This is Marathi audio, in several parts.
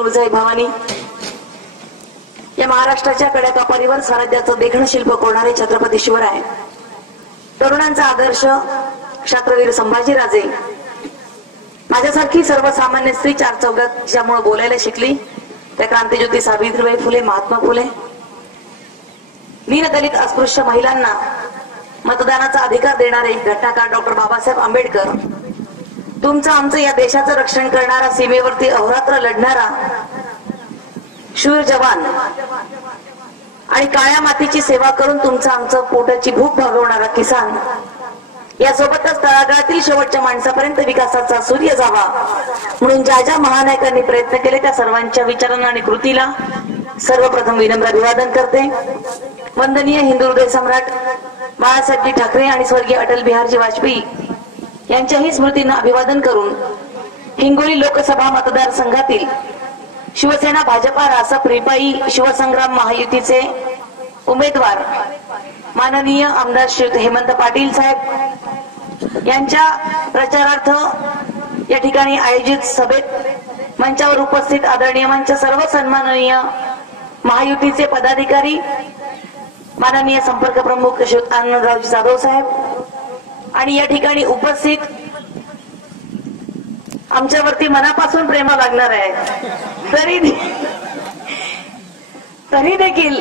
तुळजाई भवानी या महाराष्ट्राच्या कड्याकापारीवर स्वराज्याचं देखणं शिल्प कोरणारे छत्रपती शिवराय, तरुणांचा आदर्श क्षत्रवीर संभाजीराजे, माझ्यासारखी सर्वसामान्य स्त्री चार चौघात ज्यामुळे बोलायला शिकली त्या क्रांतिज्योती सावित्रीबाई फुले, महात्मा फुले, दीनदलित अस्पृश्य महिलांना मतदानाचा अधिकार देणारे घटनाकार डॉक्टर बाबासाहेब आंबेडकर, तुमचं आमचं या देशाचं रक्षण करणारा, सीमेवरती अहोरात्र लढणारा शूर जवान आणि काळ्या मातीची सेवा करून तुमचं आमचं पोटाची भूक भागवणारा किसान, यासोबतच तळागाळातील शेवटच्या माणसापर्यंत विकासाचा सूर्य जावा म्हणून ज्या ज्या महानायकांनी प्रयत्न केले त्या सर्वांच्या विचारांना आणि कृतीला सर्वप्रथम विनम्र अभिवादन करते. वंदनीय हिंदू हृदय सम्राट बाळासाहेबजी ठाकरे आणि स्वर्गीय अटल बिहारजी वाजपेयी यांच्याही स्मृतींना अभिवादन करून हिंगोली लोकसभा मतदारसंघातील शिवसेना भाजपा रासप रिपाई शिवसंग्राम महायुतीचे उमेदवार माननीय आमदार श्री हेमंत पाटील साहेब यांच्या प्रचारार्थ या ठिकाणी आयोजित सभेत मंचावर उपस्थित आदरणीय मंच सर्व सन्माननीय महायुतीचे पदाधिकारी, माननीय संपर्क प्रमुख श्री आनंदरावजी जाधव साहेब आणि या ठिकाणी उपस्थित आमच्यावरती मनापासून प्रेम लागणार आहे तरी देखील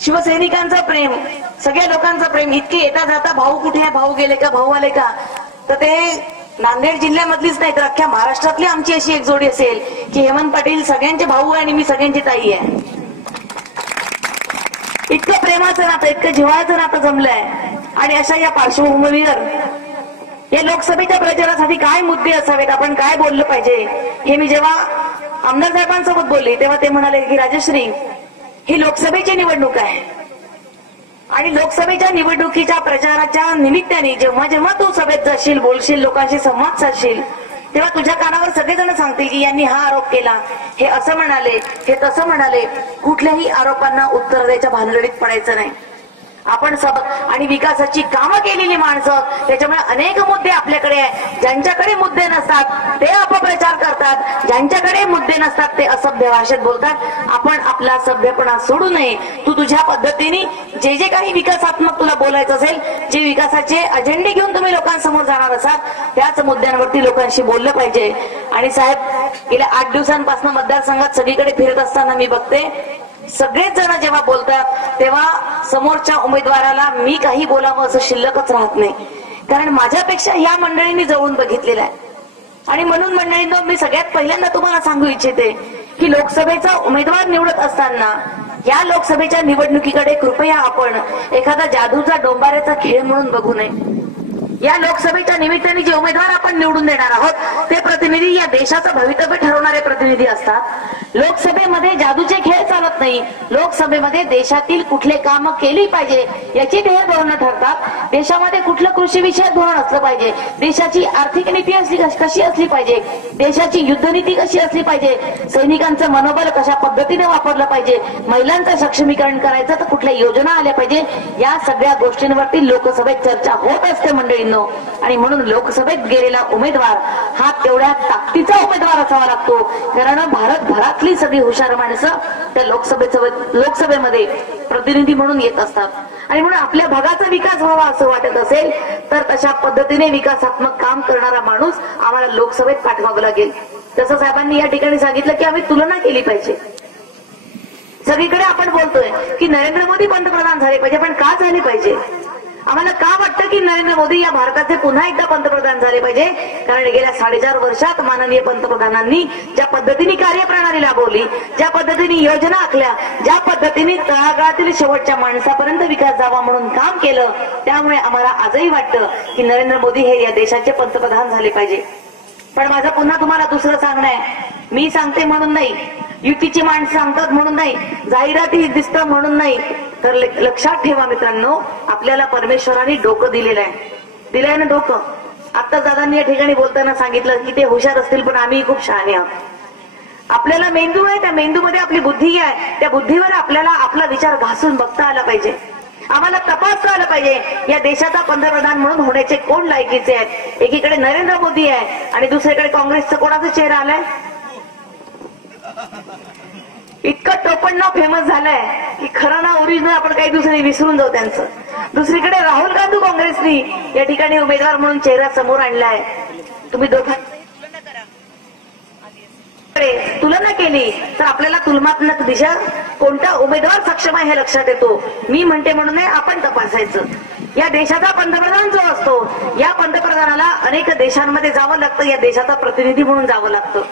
शिवसैनिकांचं प्रेम, सगळ्या लोकांचं प्रेम इतके येता जाता, भाऊ कुठे आहे, भाऊ गेले का, भाऊ आले का, तर ते नांदेड जिल्ह्यामधलीच नाही तर अख्ख्या महाराष्ट्रातली आमची अशी एक जोडी असेल की हेमंत पाटील सगळ्यांचे भाऊ आहे आणि मी सगळ्यांची ताई आहे. इतकं प्रेमाचं नातं, इतकं जिव्हाळ्याचं नातं जमलंय. आणि अशा या पार्श्वभूमीवर या लोकसभेच्या प्रचारासाठी काय मुद्दे असावेत, आपण काय बोललं पाहिजे, हे मी जेव्हा आमदार साहेबांसोबत बोलले तेव्हा ते म्हणाले की राजश्री, ही लोकसभेची निवडणूक आहे आणि लोकसभेच्या निवडणुकीच्या प्रचाराच्या निमित्ताने जेव्हा जेव्हा तू सभेत जाशील, बोलशील, लोकांशी संवाद साधशील, तेव्हा तुझ्या कानावर सगळेजण सांगतील की यांनी हा आरोप केला, हे असं म्हणाले, हे तसं म्हणाले. कुठल्याही आरोपांना उत्तर द्यायच्या भानगडीत पडायचं नाही. आपण आणि विकासाची कामं केलेली माणसं, त्याच्यामुळे अनेक मुद्दे आपल्याकडे आहेत. ज्यांच्याकडे मुद्दे नसतात ते अपप्रचार करतात, ज्यांच्याकडे मुद्दे नसतात ते असभ्य भाषेत बोलतात. आपण आपला सभ्यपणा सोडू नये. तू तुझ्या पद्धतीने जे जे काही विकासात्मक तुला बोलायचं असेल, जे विकासाचे अजेंडे घेऊन तुम्ही लोकांसमोर जाणार असाल त्याच मुद्द्यांवरती लोकांशी बोललं पाहिजे. आणि साहेब, गेल्या 8 दिवसांपासून मतदारसंघात सगळीकडे फिरत असताना मी बघते सगळेच जण जेव्हा बोलतात तेव्हा समोरच्या उमेदवाराला मी काही बोलावं असं शिल्लकच राहत नाही. कारण माझ्यापेक्षा या मंडळींनी जवळून बघितलेलं आहे. आणि म्हणून मंडळींनो, मी सगळ्यात पहिल्यांदा तुम्हाला सांगू इच्छिते की लोकसभेचा उमेदवार निवडत असताना या लोकसभेच्या निवडणुकीकडे कृपया आपण एखादा जादूचा डोंबाऱ्याचा खेळ म्हणून बघू नये. या लोकसभेच्या निमित्ताने जे उमेदवार आपण निवडून देणार आहोत ते प्रतिनिधी या देशाचं भवितव्य ठरवणारे प्रतिनिधी असतात. लोकसभेमध्ये जादूचे खेळ चालत नाही. लोकसभेमध्ये देशातील कुठले काम केली पाहिजे याची ध्येय धोरणं ठरतात. देशामध्ये कुठलं कृषी विषयक धोरण असलं पाहिजे, देशाची आर्थिक नीती कशी असली पाहिजे, देशाची युद्धनीती कशी असली पाहिजे, सैनिकांचं मनोबल कशा पद्धतीने वापरलं पाहिजे, महिलांचं सक्षमीकरण करायचं तर कुठल्या योजना आल्या पाहिजे, या सगळ्या गोष्टींवरती लोकसभेत चर्चा होत असते मंडळींनो. आणि म्हणून लोकसभेत गेलेला उमेदवार हा तेवढ्या ताकदीचा उमेदवार असावा लागतो. कारण भारतभरातली सगळी हुशार माणसं त्या लोकसभेमध्ये प्रतिनिधी म्हणून येत असतात. आणि म्हणून आपल्या भागाचा विकास व्हावा असं वाटत असेल तर तशा पद्धतीने विकासात्मक काम करणारा माणूस आम्हाला लोकसभेत पाठवावं लागेल. तसं साहेबांनी या ठिकाणी सांगितलं की आम्ही तुलना केली पाहिजे. सगळीकडे आपण बोलतोय की नरेंद्र मोदी पंतप्रधान झाले पाहिजे, पण का झाले पाहिजे? आम्हाला का वाटतं की नरेंद्र मोदी या भारताचे पुन्हा एकदा पंतप्रधान झाले पाहिजे? कारण गेल्या 4.5 वर्षात माननीय पंतप्रधानांनी ज्या पद्धतीने कार्यप्रणाली राबवली, ज्या पद्धतीने योजना आखल्या, ज्या पद्धतीने तळागाळातील शेवटच्या माणसापर्यंत विकास जावा म्हणून काम केलं, त्यामुळे आम्हाला आजही वाटतं की नरेंद्र मोदी हे या देशाचे पंतप्रधान झाले पाहिजे. पण माझं पुन्हा तुम्हाला दुसरं सांगणं आहे. मी सांगते म्हणून नाही, युतीची माणसं सांगतात म्हणून नाही, जाहिराती दिसतं म्हणून नाही, तर लक्षात ठेवा मित्रांनो, आपल्याला परमेश्वराने डोकं दिलेलं आहे. दिलंय ना डोकं. आता दादांनी या ठिकाणी बोलताना सांगितलं की ते हुशार असतील पण आम्ही खूप शहाणे आहोत. आपल्याला मेंदू आहे, त्या मेंदूमध्ये आपली बुद्धी आहे, त्या बुद्धीवर आपल्याला आपला विचार घासून बघता आला पाहिजे. आम्हाला तपासता आलं पाहिजे या देशाचा पंतप्रधान म्हणून होण्याचे कोण लायकीचे आहेत. एकीकडे नरेंद्र मोदी आहे आणि दुसरीकडे काँग्रेसचा कोणाचा चेहरा आलाय? इतकं टोपण नाव फेमस झालंय की खरं नाव ओरिजिनल आपण काही दिवसांनी विसरून जाऊ त्यांचं. दुसरीकडे राहुल गांधी काँग्रेसनी या ठिकाणी उमेदवार म्हणून चेहरा समोर आणलाय. तुम्ही दोघांची तुलना केली तर आपल्याला तुलनात्मक दिशा कोणता उमेदवार सक्षम आहे हे लक्षात येतो. मी म्हणते म्हणून आपण तपासायचं. या देशाचा पंतप्रधान जो असतो, या पंतप्रधानाला अनेक देशांमध्ये जावं लागतं, या देशाचा प्रतिनिधी म्हणून जावं लागतं.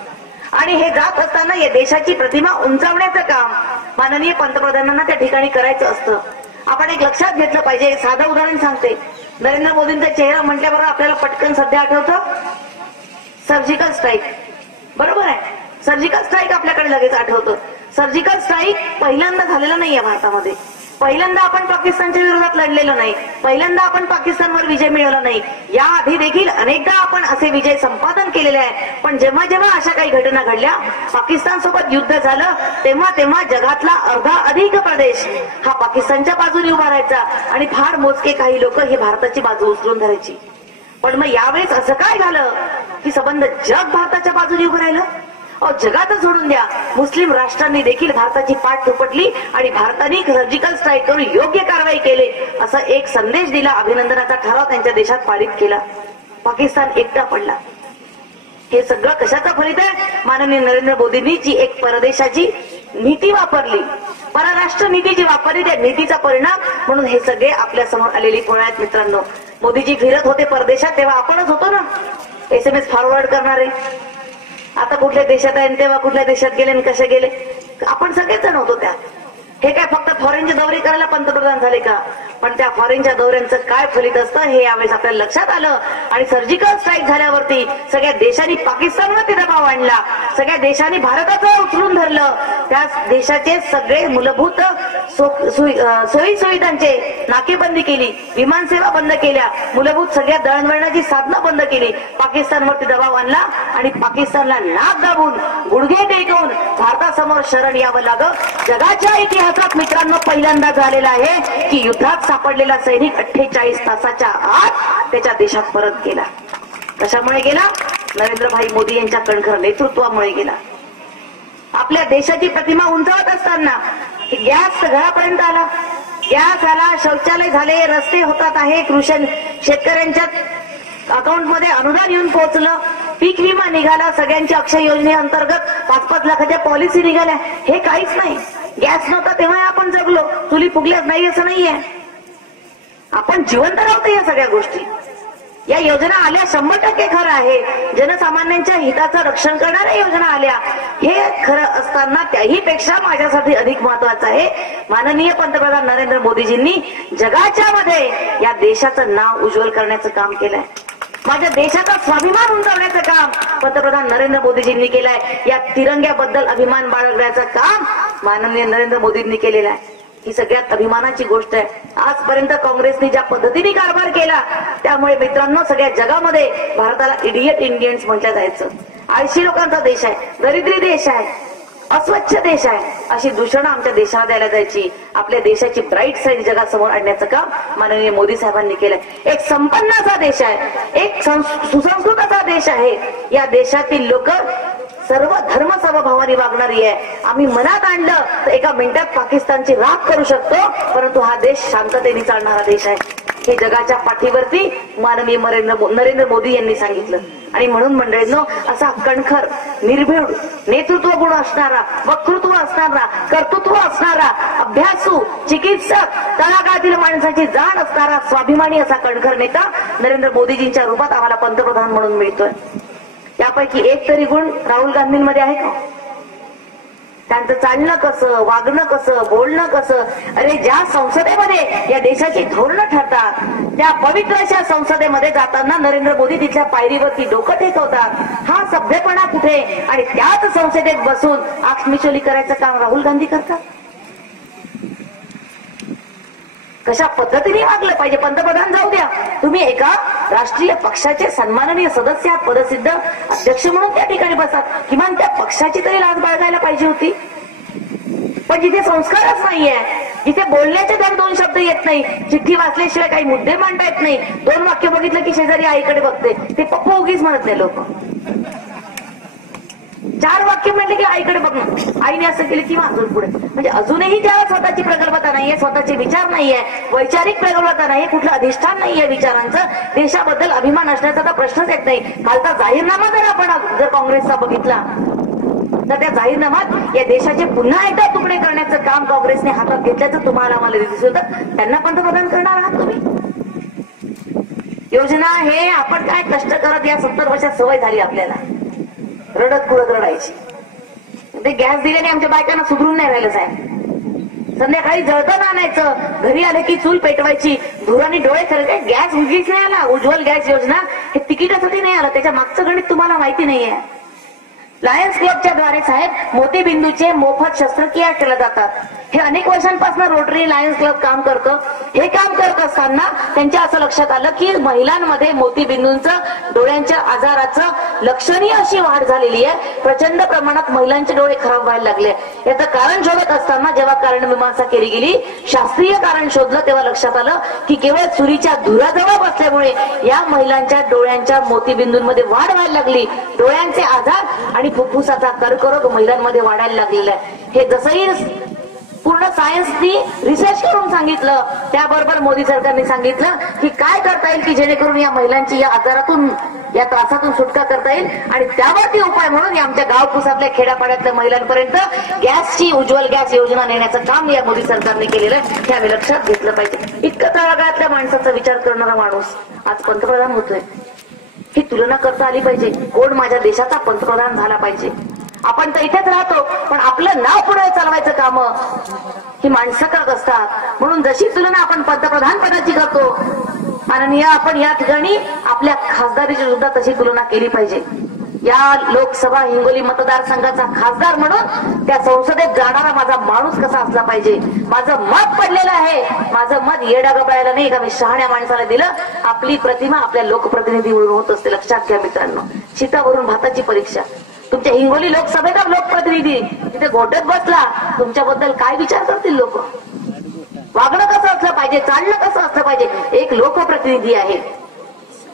आणि हे जात असताना या देशाची प्रतिमा उंचावण्याचं काम माननीय पंतप्रधानांना त्या ठिकाणी करायचं असतं. आपण एक लक्षात घेतलं पाहिजे. साधं उदाहरण सांगते. नरेंद्र मोदींचा चेहरा म्हटल्याबरोबर आपल्याला पटकन सध्या आठवतं सर्जिकल स्ट्राईक. बरोबर आहे. सर्जिकल स्ट्राईक आपल्याकडे लगेच आठवतं. सर्जिकल स्ट्राईक पहिल्यांदा झालेलं नाहीये भारतामध्ये. पहिल्यांदा आपण पाकिस्तानच्या विरोधात लढलेलो नाही. पहिल्यांदा आपण पाकिस्तानवर विजय मिळवला नाही. याआधी देखील अनेकदा आपण असे विजय संपादन केलेले आहे. पण जेव्हा जेव्हा अशा काही घटना घडल्या, पाकिस्तान सोबत युद्ध झालं, तेव्हा तेव्हा जगातला अर्धा अधिक प्रदेश हा पाकिस्तानच्या बाजूने उभा राहायचा आणि फार मोजके काही लोक ही भारताची बाजू उचलून धरायची. पण मग यावेळेस असं काय झालं की संबंध जग भारताच्या बाजूने उभं राहिलं. जगातच सोडून द्या, मुस्लिम राष्ट्रांनी देखील भारताची पाठ थोपटली आणि भारताने सर्जिकल स्ट्राईक करून योग्य कारवाई केली असा एक संदेश दिला. अभिनंदनाचा ठराव त्यांच्या देशात पारित केला. पाकिस्तान एकटा पडला. हे सगळं कशाचं फलित आहे? माननीय नरेंद्र मोदींनी जी एक परदेशाची नीती वापरली, परराष्ट्र नीती जी वापरली, त्या नीतीचा परिणाम म्हणून हे सगळे आपल्या समोर आलेली फळं आहेत. मित्रांनो, मोदीजी फिरत होते परदेशात तेव्हा आपणच होतो ना SMS फॉरवर्ड करणारे. आता कुठल्या देशात आहे तेव्हा कुठल्या देशात गेले आणि कसे गेले, आपण सगळेच जण होतो त्यात. हे काय फक्त फॉरेनचे दौरे करायला पंतप्रधान झाले का? पण त्या फॉरेनच्या दौऱ्यांचं काय फलित असतं हे यावेळेस आपल्याला लक्षात आलं. आणि सर्जिकल स्ट्राईक झाल्यावरती सगळ्या देशांनी पाकिस्तानवरती दबाव आणला, सगळ्या देशांनी भारताचं उचलून धरलं. त्या देशाचे सगळे मूलभूत सोयी सुविधांचे नाकेबंदी केली, विमानसेवा बंद केल्या, मूलभूत सगळ्या दळणवळणाची साधनं बंद केली, पाकिस्तानवरती दबाव आणला आणि पाकिस्तानला नाक दाबून गुडघे टेकवून भारतासमोर शरण यावं लागलं. जगाच्या इतिहासात मित्रांनो पहिल्यांदा झालेला आहे की युद्धात सापडलेला सैनिक 48 तासाच्या आत त्याच्या देशात परत गेला. कशामुळे गेला? नरेंद्रभाई मोदी यांच्या कणखर नेतृत्वामुळे गेला. आपल्या देशाची प्रतिमा उंचावत असताना गॅस घरापर्यंत आला, गॅस आला, शौचालय झाले, रस्ते होतात आहे, शेतकऱ्यांच्या अकाउंटमध्ये अनुदान येऊन पोहोचलं, पीक विमा निघाला, सगळ्यांच्या अक्षय योजनेअंतर्गत 5-5 लाखाच्या पॉलिसी निघाल्या. हे काहीच नाही. गॅस नव्हता तेव्हा आपण जगलो, चुली फुगल्याच नाही असं नाहीये. आपण जिवंत राहतो या सगळ्या गोष्टी. या योजना आल्या 100% खरं आहे. जनसामान्यांच्या हिताचं रक्षण करणाऱ्या योजना आल्या, हे खरं असताना त्याही पेक्षा माझ्यासाठी अधिक महत्वाचं आहे माननीय पंतप्रधान नरेंद्र मोदीजींनी जगाच्या मध्ये या देशाचं नाव उज्ज्वल करण्याचं काम केलंय. माझ्या देशाचा स्वाभिमान उंचावण्याचं काम पंतप्रधान नरेंद्र मोदीजींनी केलंय. या तिरंग्याबद्दल अभिमान बाळगण्याचं काम माननीय नरेंद्र मोदींनी केलेलं आहे. ही सगळ्यात अभिमानाची गोष्ट आहे. आजपर्यंत काँग्रेसने ज्या पद्धतीने कारभार केला त्यामुळे मित्रांनो सगळ्या जगामध्ये भारताला इडियट इंडियन्स म्हटलं जायचं. 80 लोकांचा देश आहे, दरिद्री देश आहे, अस्वच्छ देश आहे, अशी दूषणं आमच्या देशाला द्यायला जायची. आपल्या देशाची ब्राईट साईड जगासमोर आणण्याचं काम माननीय मोदी साहेबांनी केलंय. एक संपन्न असा देश आहे, एक सुसंस्कृत असा देश आहे. या देशातील लोक सर्व धर्म समभावाने वागणारी आहे. आम्ही मनात आणलं तर एका मिनिटात पाकिस्तानची राख करू शकतो, परंतु हा देश शांततेने चालणारा देश आहे. हे जगाच्या पाठीवरती माननीय नरेंद्र मोदी यांनी सांगितलं. आणि म्हणून मंडळींनो असा कणखर निर्भीड नेतृत्व गुण असणारा, वक्तृत्व असणारा, कर्तृत्व असणारा, अभ्यासू, चिकित्सक, तळागाळातील माणसाची जाण असणारा, स्वाभिमानी असा कणखर नेता नरेंद्र मोदीजींच्या रूपात आम्हाला पंतप्रधान म्हणून मिळतोय. यापैकी एक तरी गुण राहुल गांधींमध्ये आहे का? त्यांचं चालणं कसं, वागणं कसं, बोलणं कसं. अरे ज्या संसदेमध्ये या देशाची धोरणं ठरतात त्या पवित्र अशा संसदेमध्ये जाताना नरेंद्र मोदी तिथल्या पायरीवरती डोकं टेकवतात. हा सभ्यपणा कुठे? आणि त्याच संसदेत बसून आक्षमिचोली करायचं काम राहुल गांधी करतात. कशा पद्धतीने वागलं पाहिजे? पंतप्रधान जाऊ द्या, तुम्ही एका राष्ट्रीय पक्षाचे सन्माननीय सदस्य आहात, पदसिद्ध अध्यक्ष म्हणून त्या ठिकाणी बसतात. किमान त्या पक्षाची तरी लाज बाळगायला पाहिजे होती. पण जिथे संस्कारच नाहीये, जिथे बोलण्याचे दर 2 शब्द येत नाही, चिठ्ठी वाचल्याशिवाय काही मुद्दे मांडता येत नाही, 2 वाक्य बघितलं की शेजारी आईकडे बघते, ते पप्पू उगीच म्हणत नाही लोक. 4 वाक्य म्हटले की आईकडे बघणं, आईने असं केलं किंवा अजून पुढे, म्हणजे अजूनही त्याला स्वतःची प्रगल्भता नाहीये, स्वतःचे विचार नाहीये, वैचारिक प्रगल्भता नाहीये, कुठलं अधिष्ठान नाहीये विचारांचं, देशाबद्दल अभिमान असण्याचा तर प्रश्नच येत नाही. कालचा जाहीरनामा जर काँग्रेसचा बघितला तर त्या जाहीरनामात या देशाचे पुन्हा एकदा तुकडे करण्याचं काम काँग्रेसने हातात घेतल्याचं तुम्हाला आम्हाला दिसत होतं. त्यांना पंतप्रधान करणार आहात तुम्ही. योजना हे आपण काय कष्ट करत या 70 वर्षात सवय झाली आपल्याला, रडत कुडत रडायची. ते गॅस दिल्याने आमच्या बायकांना सुधरून नाही राहिलं साहेब. संध्याकाळी जळतण आणायचं, घरी आले की चूल पेटवायची, धुराने डोळे खरं. गॅस उगीच नाही आला, उज्ज्वल गॅस योजना हे तिकिटासाठी नाही आलं, त्याच्या मागचं गणित तुम्हाला माहिती नाहीये. लायन्स क्लबच्या द्वारे साहेब मोतीबिंदूचे मोफत शस्त्रक्रिया केल्या जातात. हे अनेक वर्षांपासून रोटरी लायन्स क्लब काम करतं. हे काम करत असताना त्यांच्या असं लक्षात आलं की महिलांमध्ये मोतीबिंदूंचं डोळ्यांच्या आजाराचं लक्षणीय अशी वाढ झालेली आहे. प्रचंड प्रमाणात महिलांचे डोळे खराब व्हायला लागले. याचं कारण शोधत असताना जेव्हा कारण मीमांसा केली गेली, शास्त्रीय कारण शोधलं, तेव्हा लक्षात आलं की केवळ सुरीच्या धुराजवळ बसल्यामुळे या महिलांच्या डोळ्यांच्या मोतीबिंदूंमध्ये वाढ व्हायला लागली. डोळ्यांचे आजार आणि फुफ्फुसाचा कर्करोग महिलांमध्ये वाढायला लागलेला आहे. हे जसंही पूर्ण सायन्सनी रिसर्च करून सांगितलं, त्याबरोबर मोदी सरकारने सांगितलं की काय करता येईल की जेणेकरून या महिलांची या आजारातून, या त्रासातून सुटका करता येईल. आणि त्यावरती उपाय म्हणून या आमच्या गावकुसातल्या खेड्यापाड्यातल्या महिलांपर्यंत गॅसची उज्ज्वल गॅस योजना नेण्याचं काम या मोदी सरकारने केलेलं आहे. हे आम्ही लक्षात घेतलं पाहिजे. इतकं तळागाळातल्या माणसाचा विचार करणारा माणूस आज पंतप्रधान होतोय, ही तुलना करता आली पाहिजे. कोण माझ्या देशाचा पंतप्रधान झाला पाहिजे. आपण तर इथेच राहतो, पण आपलं नाव पुढे चालवायचं काम ही माणसं करत असतात. म्हणून जशी तुलना आपण पंतप्रधान पदाची करतो, माननीय, आपण या ठिकाणी आपल्या खासदारीची सुद्धा तशी तुलना केली पाहिजे. या लोकसभा हिंगोली मतदारसंघाचा खासदार म्हणून त्या संसदेत जाणारा माझा माणूस कसा असला पाहिजे. माझं मत पडलेलं आहे, माझं मत येडा गबाळायला नाही का मी शहाण्या माणसाला दिलं. आपली प्रतिमा आपल्या लोकप्रतिनिधीवरून होत असते. लक्षात घ्या मित्रांनो, शितावरून भाताची परीक्षा. तुमच्या हिंगोली लोकसभेचा लोकप्रतिनिधी तिथे घोटत बसला, तुमच्याबद्दल काय विचार करतील लोक. वागणं कसं असलं पाहिजे, चालणं कसं असलं पाहिजे. एक लोकप्रतिनिधी आहे,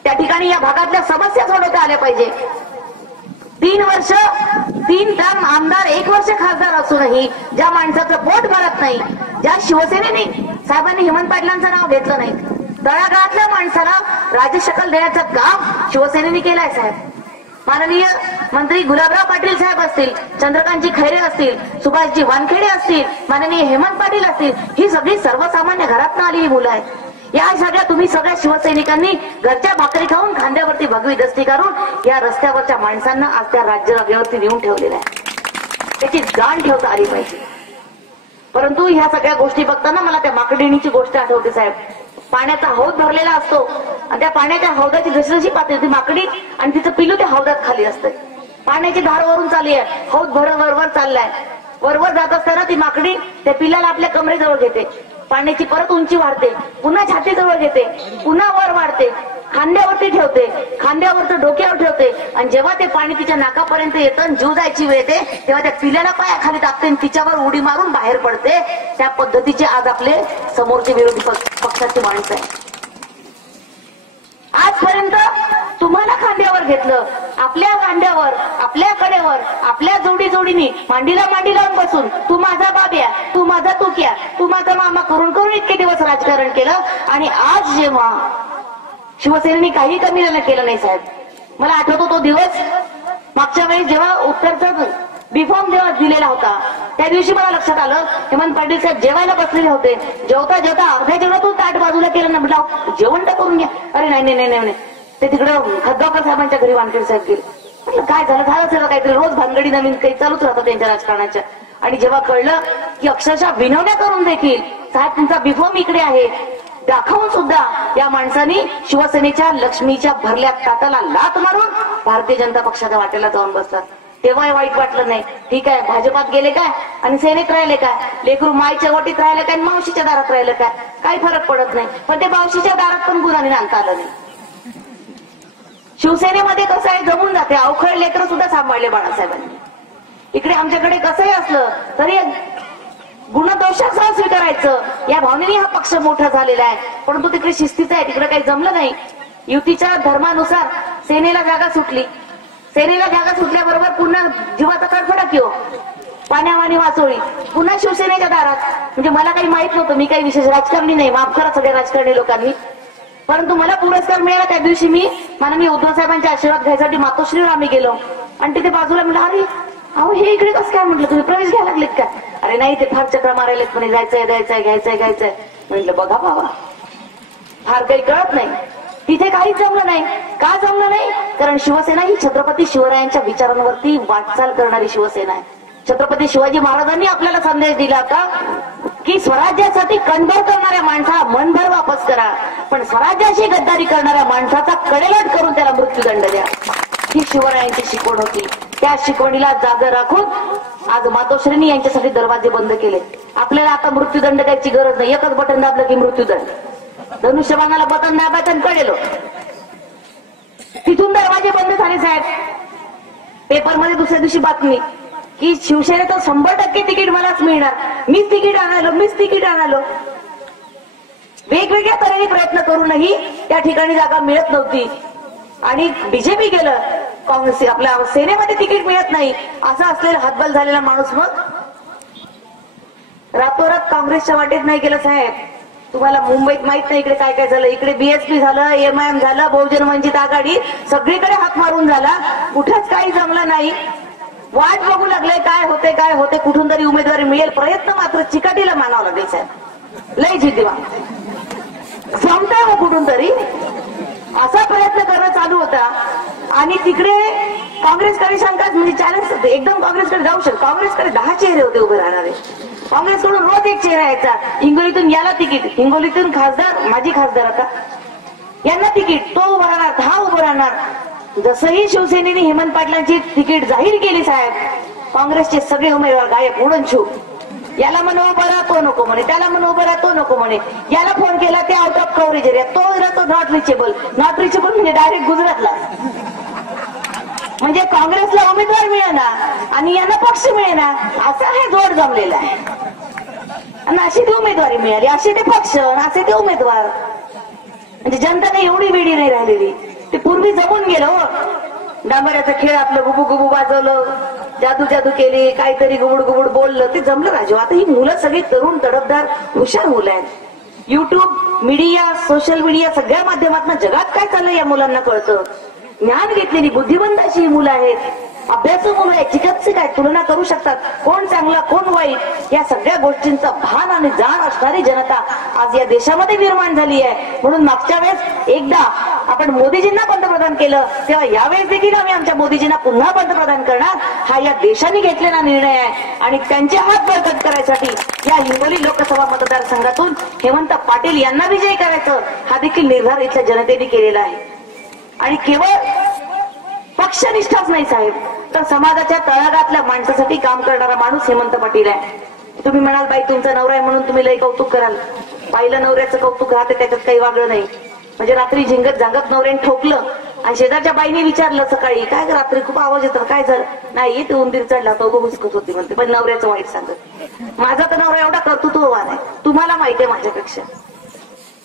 त्या ठिकाणी या भागातल्या समस्या सोडवता आल्या पाहिजे. 3 वर्ष 3 टर्म आमदार, 1 वर्ष खासदार असूनही ज्या माणसाचं पोट भरत नाही, ज्या शिवसेनेने साहेबांनी हेमंत पाटलांचं नाव घेतलं नाही, तळागाळातल्या माणसाला राज्यशकल देण्याचं काम शिवसेनेने केलंय साहेब. माननीय मंत्री गुलाबराव पाटील साहेब असतील, चंद्रकांतजी खैरे असतील, सुभाषजी वानखेडे असतील, माननीय हेमंत पाटील असतील, ही सगळी सर्वसामान्य घरातून आलेली मुलं आहेत. या सगळ्या तुम्ही सगळ्या शिवसैनिकांनी घरच्या भाकरी खाऊन खांद्यावरती भगवी दस्ती करून या रस्त्यावरच्या माणसांना आज त्या राज्यावरती नेऊन ठेवलेलं आहे. त्याची जाण ठेवता आली पाहिजे. परंतु ह्या सगळ्या गोष्टी बघताना मला त्या माकडीणीची गोष्ट आठवते साहेब. पाण्याचा हौद भरलेला असतो आणि त्या पाण्याच्या हौदाची जशी जशी पातळी ती माकडी आणि तिचं पिल्लू त्या हौदात खाली असते. पाण्याची धार वरून चालली आहे, हौद वरवर चाललाय. वरवर जात असताना ती माकडी त्या पिल्लाला आपल्या कमरेजवळ घेते, पाण्याची परत उंची वाढते, पुन्हा छातीजवळ घेते, पुन्हा वर वाढते, खांद्यावरती ठेवते, खांद्यावरती डोक्यावर ठेवते. आणि जेव्हा ते पाणी तिच्या नाकापर्यंत येतं, जीव जायची वेळ येते, तेव्हा त्या पिल्लाला पायाखाली टाकते आणि तिच्यावर उडी मारून बाहेर पडते. त्या पद्धतीचे आज आपले समोरचे विरोधी पक्षाची माणसं आहे. आजपर्यंत तुम्हाला खांद्यावर घेतलं, आपल्या खांद्यावर, आपल्या कडेवर, आपल्या जोडीने मांडीला मांडी लावून बसून तू माझा बाब्या, तू माझा तुक्या, तू माझा मामा करून करून इतके दिवस राजकारण केलं. आणि आज जेव्हा शिवसेनेने काही कमी केलं नाही साहेब. मला आठवतो तो दिवस मागच्या वेळी जेव्हा उत्तरचा बीफॉर्म जेव्हा दिलेला होता, त्या दिवशी मला लक्षात आलं हेमंत पाटील साहेब जेवायला बसलेले होते. जेवता जेवता अर्ध्या जेवणातून ताट बाजूला केलं ना, म्हटलं जेवण तर करून घ्या. अरे नाही, ते तिकडं खतगावकर साहेबांच्या घरी वानखेडे साहेब गेले. म्हटलं काय झालं काहीतरी, रोज भानगडी नवीन काही चालूच राहतात त्यांच्या राजकारणाच्या. आणि जेव्हा कळलं की अक्षरशः विनवण्या करून देखील साहेब तुमचा बीफॉर्म इकडे आहे दाखवून सुद्धा या माणसांनी शिवसेनेच्या लक्ष्मीच्या भरल्या ताटाला लात मारून भारतीय जनता पक्षाच्या वाटेला जाऊन बसतात. तेव्हाही वाईट वाटलं नाही. ठीक आहे, भाजपात गेले काय आणि सेनेत राहिले काय, लेकरू मायच्या गोटीत राहिलं काय, मावशीच्या दारात राहिलं काय, काही फरक पडत नाही. पण ते मावशीच्या दारात पण गुन्हाने आणता आलं नाही. शिवसेनेमध्ये कसं आहे, जमून जाते. अवखळ लेकरं सुद्धा सांभाळले बाळासाहेबांनी. इकडे आमच्याकडे कसंही असलं तरी गुणदोषासह स्वीकारायचं या भावनेने हा पक्ष मोठा झालेला आहे. परंतु तिकडे शिस्तीचं आहे, तिकडे काही जमलं नाही. युतीच्या धर्मानुसार सेनेला जागा सुटली, सेनेला जागा सुटल्याबरोबर पुन्हा जीवाचा तडफडा किंवा पाण्यावाणी वाचोळी पुन्हा शिवसेनेच्या दारात. म्हणजे मला काही माहित नव्हतं, मी काही विशेष राजकारणी नाही, माफ करा सगळ्या राजकारणी लोकांनी, परंतु मला पुरस्कार मिळाला त्या दिवशी मी माननीय उद्धव साहेबांचे आशीर्वाद घ्यायसाठी मातोश्रीवर आम्ही गेलो आणि तिथे बाजूला म्हणलं, अरे अहो हे इकडे कसं काय म्हटलं, तुम्ही प्रवेश घ्यायला लागलेत का? अरे नाही, ते फार चक्रा मारायलेत म्हणे, जायचंय द्यायचंय घ्यायचंय घ्यायचंय. म्हटलं बघा बाबा, फार काही कळत नाही. तिथे काहीच जमलं नाही. का जमलं नाही? कारण शिवसेना ही छत्रपती शिवरायांच्या विचारांवरती वाटचाल करणारी शिवसेना आहे. छत्रपती शिवाजी महाराजांनी आपल्याला संदेश दिला का की स्वराज्यासाठी कणभर करणाऱ्या माणसाला मनभर वापस करा, पण स्वराज्याशी गद्दारी करणाऱ्या माणसाचा कडेलोट करून त्याला मृत्यूदंड द्या. ही शिवरायांची शिकवण होती. त्या शिकवणीला जागा राखून आज मातोश्रींनी यांच्यासाठी दरवाजे बंद केले. आपल्याला आता मृत्यूदंड द्यायची गरज नाही. एकच बटन दाबलं की मृत्यूदंड. धनुष्यबाणाला बटन दाबायचं कळेलो. तिथून दरवाजे बंद झाले साहेब. पेपरमध्ये दुसऱ्या दिवशी बातमी की शिवसेनेचं 100% तिकीट मलाच मिळणार, मीच तिकीट आणालो. वेगवेगळ्या तऱ्हेने प्रयत्न करूनही त्या ठिकाणी जागा मिळत नव्हती आणि बीजेपी गेलं, काँग्रेस आपल्या सेनेमध्ये तिकीट मिळत नाही. असं असलेला हातबल झालेला माणूस मग रातोरात काँग्रेसच्या वाटेत नाही गेलं साहेब. तुम्हाला मुंबईत माहित नाही इकडे काय काय झालं. इकडे बीएसपी झालं, एमआयएम झालं, बहुजन वंचित आघाडी, सगळीकडे हात मारून झाला. कुठेच काही जमलं नाही. वाट बघू लागले काय होते, कुठून तरी उमेदवारी मिळेल. प्रयत्न मात्र चिकाटीला मानावं लागेल साहेब. लय जिद्दीवा संपताय मग कुठून तरी असा प्रयत्न करणं चालू होता. आणि तिकडे काँग्रेसकडे शंका म्हणजे चॅलेंज एकदम काँग्रेसकडे जाऊ शकतो. काँग्रेसकडे 10 चेहरे होते उभे राहणारे. काँग्रेसकडून रोज एक चेहरा यायचा. हिंगोलीतून याला तिकीट, हिंगोलीतून खासदार, माजी खासदार आता यांना तिकीट, तो उभा राहणार, हा उभं राहणार. जसंही शिवसेनेने हेमंत पाटलांची तिकीट जाहीर केली साहेब, काँग्रेसचे सगळे उमेदवार गायब, उडून छू. याला म्हणून उभं राहा तो नको म्हणे, त्याला म्हणून उभं राहा तो नको म्हणे. याला फोन केला ते आउट ऑफ कव्हरेज एरिया, तो राहतो नॉट रिचेबल म्हणजे डायरेक्ट गुजरातला. म्हणजे काँग्रेसला उमेदवार मिळेना आणि यांना पक्ष मिळेना, असा हे जोड जमलेला आहे. आणि अशी ती उमेदवारी मिळाली, असे ते पक्ष, असे ते उमेदवार. म्हणजे जनताने एवढी वेळी नाही राहिलेली. ते पूर्वी जमून गेलं हो. डांबऱ्याचा खेळ आपलं गुबू गुबू वाजवलं, जादू जादू केली, काहीतरी गुबुड गुबुड बोललं, ते जमलं राजू. आता ही मुलं सगळी तरुण तडफदार हुशार मुलं आहेत. युट्यूब, मीडिया, सोशल मीडिया सगळ्या माध्यमातून जगात काय चाललंय या मुलांना कळतं. ज्ञान घेतलेली बुद्धिमंत अशी मुलं आहेत, अभ्यासू मुलं आहेत, चिकित्सक आहेत, तुलना करू शकतात कोण चांगला कोण वाईट या सगळ्या गोष्टींचं भान आणि जाण असणारी जनता आज या देशामध्ये निर्माण झाली आहे. म्हणून मागच्या वेळेस एकदा आपण मोदीजींना पंतप्रधान केलं, तेव्हा यावेळेस देखील आम्ही आमच्या मोदीजींना पुन्हा पंतप्रधान करणार हा या देशाने घेतलेला निर्णय आहे. आणि त्यांचे हात बळकट करायसाठी या हिंगोली लोकसभा मतदारसंघातून हेमंत पाटील यांना विजयी करायचं हा देखील निर्धार इथल्या जनतेने केलेला आहे. आणि केवळ पक्षनिष्ठाच नाही साहेब, तर समाजाच्या तळागाळातल्या माणसासाठी काम करणारा माणूस हेमंत पाटील आहे. तुम्ही म्हणाल बाई तुमचा नवरा आहे म्हणून तुम्ही लय कौतुक कराल. पाहिलं नवऱ्याचं कौतुक राहते, त्याच्यात काही वागलं नाही. म्हणजे रात्री झिंगत झांगत नवऱ्याने ठोकलं आणि शेजारच्या बाईने विचारलं सकाळी काय रात्री खूप आवाज येतो काय झालं, नाही ते उंदीर चढला तो घुसकत होती म्हणते. पण नवऱ्याचं वाईट सांगत. माझा तर नवरा एवढा कर्तृत्ववान आहे, तुम्हाला माहिती आहे माझ्यापेक्षा.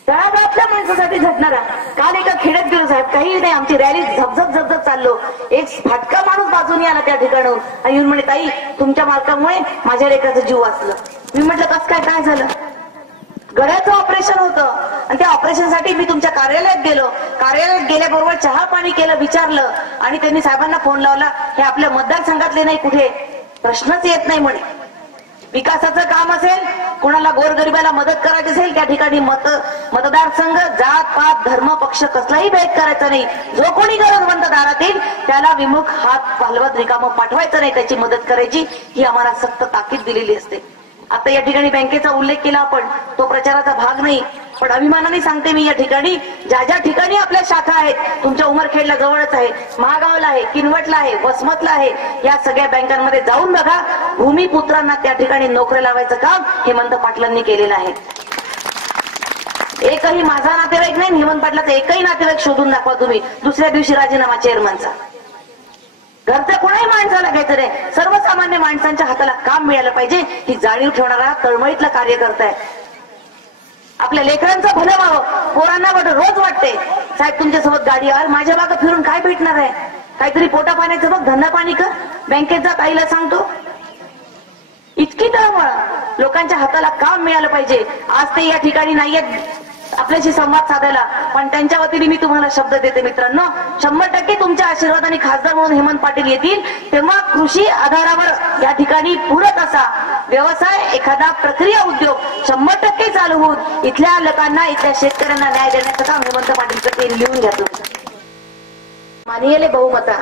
तळागाळातल्या माणसासाठी झटणारा. काल एका खेड्यात गेलो साहेब, काही नाही, आमची रॅली झपझप झपझप चाललो. एक फाटका माणूस बाजूने आला त्या ठिकाणाहून आणि येऊन म्हणे ताई तुमच्या मालकामुळे माझ्या लेकराचा जीव वाचलं. मी म्हटलं कसं काय झालं? गळ्याचं ऑपरेशन होतं आणि त्या ऑपरेशनसाठी मी तुमच्या कार्यालयात गेलो. कार्यालयात गेल्याबरोबर चहा पाणी केलं, विचारलं आणि त्यांनी साहेबांना फोन लावला, हे आपल्या मतदारसंघातले नाही कुठे प्रश्नच येत नाही म्हणे. विकासाचं काम असेल, कोणाला गोरगरिबाला मदत करायची असेल, त्या ठिकाणी मतदारसंघ जात पात धर्म पक्ष कसलाही भेद करायचा नाही. जो कोणी गरजवंत दारात येईल त्याला विमुख हात हलवत रिकामं पाठवायचं नाही, त्याची मदत करायची ही आम्हाला सक्त ताकीद दिलेली असते. आता या ठिकाणी बँकेचा उल्लेख केला आपण, तो प्रचाराचा भाग नाही, पण अभिमानाने सांगते मी या ठिकाणी ज्या ठिकाणी आपल्या शाखा आहेत, तुमच्या उमरखेडला जवळच आहे, महागावला आहे, किनवटला आहे, वसमतला आहे, या सगळ्या बँकांमध्ये जाऊन बघा. भूमिपुत्रांना त्या ठिकाणी नोकरी लावायचं काम हेमंत पाटलांनी केलेलं आहे. एकही माझा नातेवाईक नाही, हेमंत पाटलाचा एकही नातेवाईक शोधून दाखवा तुम्ही. दुसऱ्या दिवशी राजीनामा चेअरमनचा. घरच्या कोणाही माणसाला घ्यायचं नाही, सर्वसामान्य माणसांच्या हाताला काम मिळालं पाहिजे ही जाणीव ठेवणारा तळमळीतला कार्यकर्ता आहे. आपल्या लेकरांचं भलं व्हावं. पोरांना रोज वाटते साहेब तुमच्यासोबत गाडी, माझ्या मागं फिरून काय भेटणार आहे. काहीतरी पोटा पाण्याचं बघ, धंदा पाणी कर, बँकेत जा, ताईला सांगतो. इतकी तळमळ लोकांच्या हाताला काम मिळालं पाहिजे. आज ते या ठिकाणी नाहीयेत आपल्याशी संवाद साधायला, पण त्यांच्या वतीने मी तुम्हाला शब्द देते मित्रांनो, 100% तुमच्या आशीर्वादाने खासदार म्हणून हेमंत पाटील येतील तेव्हा कृषी आधारावर या ठिकाणी पूरक असा व्यवसाय, एखादा प्रक्रिया उद्योग 100% चालू होऊन इथल्या लोकांना, इथल्या शेतकऱ्यांना न्याय देण्याचं काम हेमंत पाटील करतील. लिहून घ्या तुम्ही. मानियले बहुमता,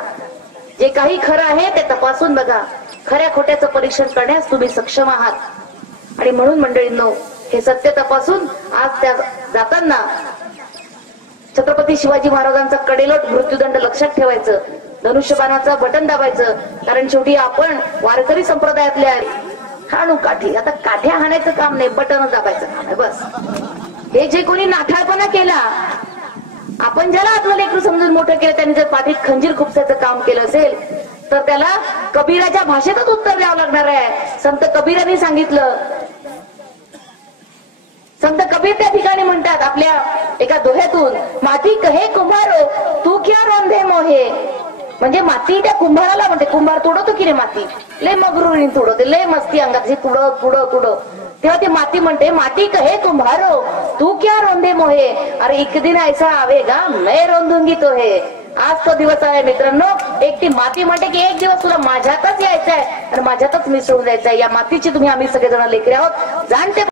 जे काही खरं आहे ते तपासून बघा. खऱ्या खोट्याचं परीक्षण करण्यास तुम्ही सक्षम आहात. आणि म्हणून मंडळींनो, हे सत्य तपासून आज त्या जाताना छत्रपती शिवाजी महाराजांचा कडेलोट मृत्यूदंड लक्षात ठेवायचं, धनुष्यबाणाचं बटन दाबायचं. कारण शेवटी आपण वारकरी संप्रदायातले हाणू काठी. आता काठ्या हाणायचं काम नाही, बटन दाबायचं काम आहे बस. हे जे कोणी नाठाळपणा केला, आपण ज्याला आपलं लेकरू समजून मोठं केलं, त्यांनी जर पाठीत खंजीर खुपसायचं काम केलं असेल तर त्याला कबीराच्या भाषेतच उत्तर द्यावं लागणार आहे. संत कबीरांनी सांगितलं, संत कबीर त्या ठिकाणी म्हणतात आपल्या एका दोह्यातून, माती कहे कुंभारो तू क्या रोंधे मोहे. म्हणजे माती त्या कुंभाराला म्हणते, कुंभार तोडवतो की रे माती, लय मगरुरीन तोडवते, लय मस्ती अंगात तुडव. तेव्हा ती माती म्हणते, माती कहे कुंभारो तू क्या रोंधे मोहे, अरे एक दिन ऐसा आवेगा मैं रोंधूंगी तो है. आज तो दिवस आहे मित्रांनो. एक ती माती म्हणते की एक दिवस तुला माझ्यातच यायचंय आणि माझ्यातच मिसळून जायचंय. या मातीची तुम्ही आम्ही सगळेजण लेकरे आहोत, जाणते